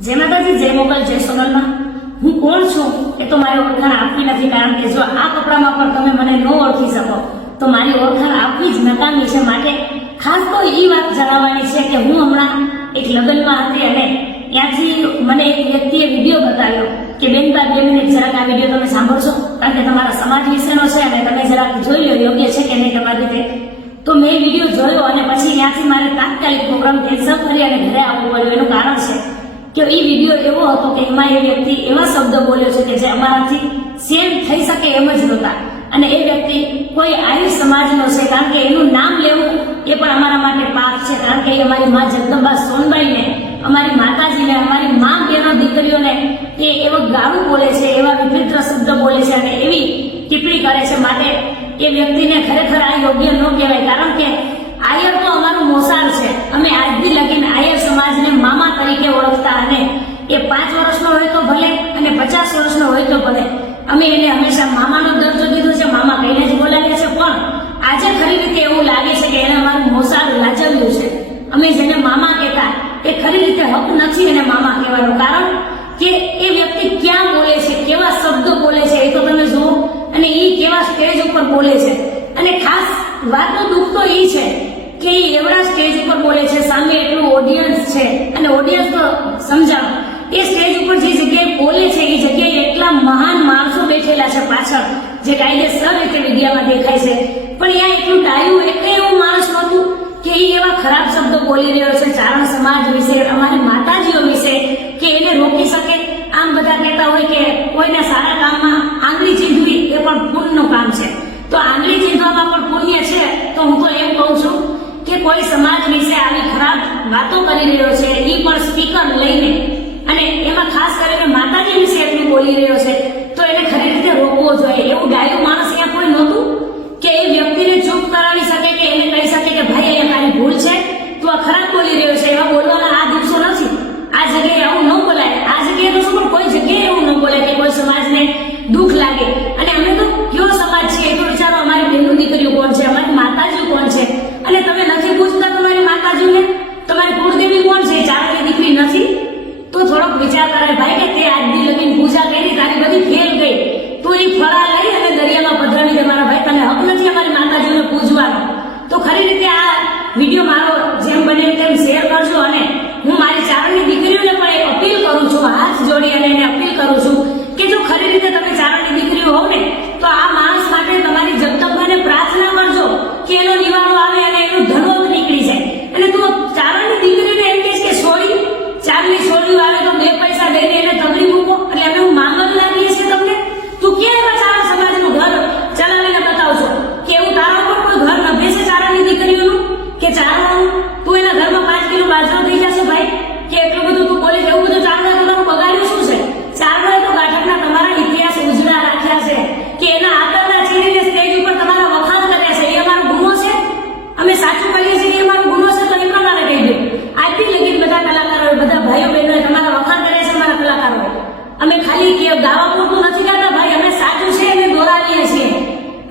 જય માતાજી જય મોગલ જય સોનલમાં. હું કોણ છું એ તો મારી ઓળખાણ આપવી નથી, કારણ કે જો આ કપડામાં પણ તમે મને ન ઓળખી શકો, તો મારી ઓળખાણ આપવી જ નકામી છે. માટે ખાસ તો એ વાત જણાવવાની છે કે હું હમણાં એક લગ્નમાં હતી અને ત્યાંથી મને એક વ્યક્તિએ વીડિયો બતાવ્યો કે, બેન બા બે મિનિટ જરાક આ વીડિયો તમે સાંભળશો, કારણ કે તમારા સમાજ વિશેનો છે અને તમે જરાક જોઈ લો, યોગ્ય છે કે નહીં તમારી રીતે. તો મેં વીડિયો જોયો અને પછી ત્યાંથી મારે તાત્કાલિક પ્રોગ્રામ કેન્સલ કરી અને ઘરે આવવું પડ્યું. એનું કારણ છે કે એ વીડિયો એવો હતો કે એમાં એ વ્યક્તિ એવા શબ્દ બોલ્યો છે કે જે અમારાથી સેમ થઈ શકે એમ જ નહોતા. અને એ વ્યક્તિ કોઈ આર્ય સમાજનો છે, કારણ કે એનું નામ લેવું એ પણ અમારા માટે પાપ છે, કારણ કે અમારી મા જગદંબા સોનબાઈને, અમારી માતાજીને, અમારી મા બેનો દીકરીઓને એ એવો ગાળું બોલે છે, એવા વિભિત્ર શબ્દ બોલે છે અને એવી ટિપ્પણી કરે છે માટે એ વ્યક્તિને ખરેખર આ યોગ્ય ન કહેવાય. કારણ કે આયર તો અમારું મોસાળ છે. અમે આજથી લગીને આયર સમાજને મામા તરીકે ઓળખતા અને એ પાંચ વર્ષનો હોય તો ભલે અને પચાસ વર્ષનો હોય તો ભલે. અમે એને હંમેશા મામાનો દરજ્જો દીધો છે, મામા કહીને જ બોલાવીએ છે. પણ આજે ખરી રીતે એવું લાગે છે કે એને અમારું મોસાળ લાચવ્યું છે. અમે જેને મામા કહેતા, એ ખરી રીતે હક નથી એને મામા કહેવાનું કારણ કે એ વ્યક્તિ ક્યાં બોલે છે, કેવા શબ્દો બોલે છે એ તો તમે જુઓ. અને એ કેવા સ્ટેજ ઉપર બોલે છે. અને ખાસ વાતનું દુઃખ તો એ છે કે એ એવડા સ્ટેજ ઉપર બોલે છે, સામે એટલું ઓડિયન્સ છે. અને ઓડિયન્સ તો સમજાવો, એ સ્ટેજ ઉપર જે જગ્યાએ બોલે છે, એ જગ્યાએ એટલા મહાન માણસો બેઠેલા છે પાછળ, જે કાયદેસર રીતે મીડિયામાં દેખાય છે. પણ ત્યાં એટલું ડાયું એટલે એવું માણસ નહોતું કે એ એવા ખરાબ શબ્દો બોલી રહ્યો છે, ચારણ સમાજ વિશે, અમારી માતાજીઓ વિશે, કે એને રોકી શકે. આમ બધા કહેતા હોય કે વિશે આવી ખરાબ વાતો કરી રહ્યો છે. એ પણ સ્પીકર લઈને. અને એમાં ખાસ કરીને માતાજી વિશે એટલું બોલી રહ્યો છે. તો એને ખરી રીતે રોકવો જોઈએ. એવું ડાયું માણસ અહીંયા કોઈ નહોતું કે એ વ્યક્તિને ચૂપ કરાવી શકે કે એને કહી શકે કે ભાઈ અહીંયા તારી ભૂલ છે તું આ ખરાબ બોલી રહ્યો છે એવા બોલવાના આ દિવસો નથી આ જગ્યાએ આવું ન બોલાય આ જગ્યાએ તો શું પણ કોઈ જગ્યાએ એવું ન બોલાય કે કોઈ સમાજને દુઃખ લાગે અને અમે તો કયો સમાજ છે એ તો વિચારો અમારી બહેનો દીકરીઓ કોણ છે અમારી માતાજીઓ કોણ છે અને તમે નથી પૂછતા તમારી માતાજીને તમારી કુળદેવી કોણ છે ચારની દીકરી નથી તો થોડોક વિચાર કરાય ભાઈ કે તે આજ દી લગીને પૂજા કરી તારી બધી ફેલ ગઈ તું એ ફળા લઈ અને દરિયામાં પધરાવી દે મારા ભાઈ તને હક નથી અમારી માતાજીને પૂજવાનો તો ખરી રીતે આ વીડિયો મારો જેમ બને તેમ શેર કરજો અને હું મારી ચારણની દીકરીઓને પણ એક અપીલ કરું છું હાથ જોડી અને એને અપીલ કરું છું કે જો ખરી રીતે તમે ચારણની દીકરીઓ હોવ ને તો આ માણસ માટે તમારી જગદંબાને પ્રાર્થના કરજો કે એનો નિવારો આવે અને એનું ધનોત નીકળી જાય અને તું ચારણની દીકરીને એમ કહેશ કે સોળી ચારની સોળીઓ આવે તો બે પૈસા દઈને એને તગડી મૂકો એટલે અમે હું માંગણ લાગીએ છીએ તમને તું ક્યાં એવા ચારણ સમાજનું ઘર ચલાવીને બતાવશો કે એવું તારા ઉપર કોઈ ઘર નભે છે ચારણની દીકરીઓનું કે ચારણનું તું એના ઘરમાં પાંચ કિલો બાજરો થઈ જશે ભાઈ કે એટલું બધું તું બોલીશ એવું બધું ચારણે તમારું બગાડ્યું શું છે ચારણે તો ગાંઠકના તમારા ઇતિહાસ ઉજળા રાખ્યા છે કે એના આતરના ચીરીને સ્ટેજ ઉપર તમારા વખાણ કર્યા છે એ અમારો ગુનો છે અમે સાચું કહીએ છીએ કે એ અમારો ગુનો છે તો એ પ્રમાણે કહી દો આજથી લગીન બધા કલાકારોએ બધા ભાઈઓ બહેનોએ તમારા વખાણ કર્યા છે અમારા કલાકારોએ અમે ખાલી કે ગાવા પૂરતું નથી કરતા ભાઈ અમે સાચું છે એને દોરાવીએ છીએ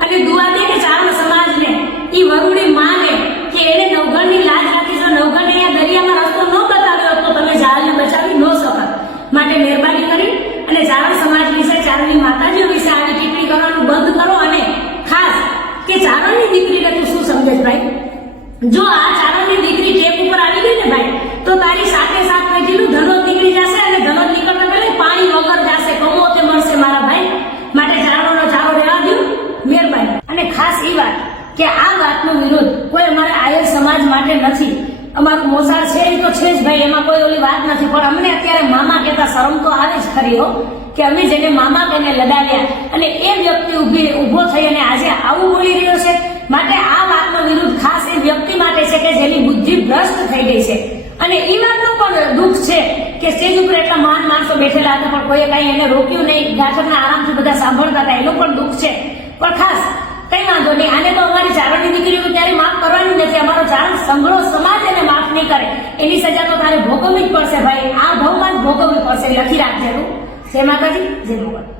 અને દુઆ દે કે ચારણ સમાજને ઈ વરુડી માને કે એને નવઘણની લાજ રાખી છે નવઘણે અહીંયા દરિયામાં રસ્તો ન બતાવ્યો હોત તો તમે જાળને બચાવી ન શકત માટે મહેરબાની કરી અને ચારણ સમાજ વિશે ચારણની માતાજીઓ વિશે આવી ટિપ્પણી કરવાનું બંધ કરો અને ખાસ કે ચારણની દીકરીને તું શું સમજે ભાઈ? જો આ ચારણની દીકરી ટેપ ઉપર આવી ગઈ ને ભાઈ, તો તારી સાથે સાથ મેં ધનોત નીકળી જશે અને ધનોત નીકળતા પહેલા પાણી વગર જશે કમો તે મળશે મારા ભાઈ. માટે ચારણોનો ચારો રહેવા દઉં મહેરબાની. અને ખાસ એ વાત કે આ વાતનો વિરોધ કોઈ અમારા આયર સમાજ માટે નથી. અમારું મોસાળ છે એ તો છે જ ભાઈ, એમાં કોઈ ઓલી વાત નથી. પણ અમને અત્યારે મામા કહેતા શરમ તો આવે જ ખરી હો, કે અમે જેને મામા કહીને લડાવ્યા અને એ વ્યક્તિ ઊભી ઊભો થઈ અને આજે આવું બોલી રહ્યો છે, માટે આ વાતનો વિરુદ્ધ ખાસ એ વ્યક્તિ માટે છે કે જેની બુદ્ધિ ભ્રષ્ટ થઈ ગઈ છે. અને એ વાતનું પણ દુઃખ છે કે સ્ટેજ ઉપર એટલા માન માણસો બેઠેલા હતા, પણ કોઈએ કાંઈ એને રોક્યું નહીં. ગાંઠકના આરામથી બધા સાંભળતા હતા, એનું પણ દુઃખ છે. પણ ખાસ, કઈ વાંધો નહીં, આને તો અમારી ચારણની દીકરીઓ ત્યારે માફ કરવાની નથી. અમારો ચારણ સંઘળો સમાજ કરે. એની સજા તો તારે ભોગવવી જ પડશે ભાઈ. આ ભાવમાં જ ભોગવવી પડશે. લખી રાખજે તું. જય માતાજી જય ભગવાન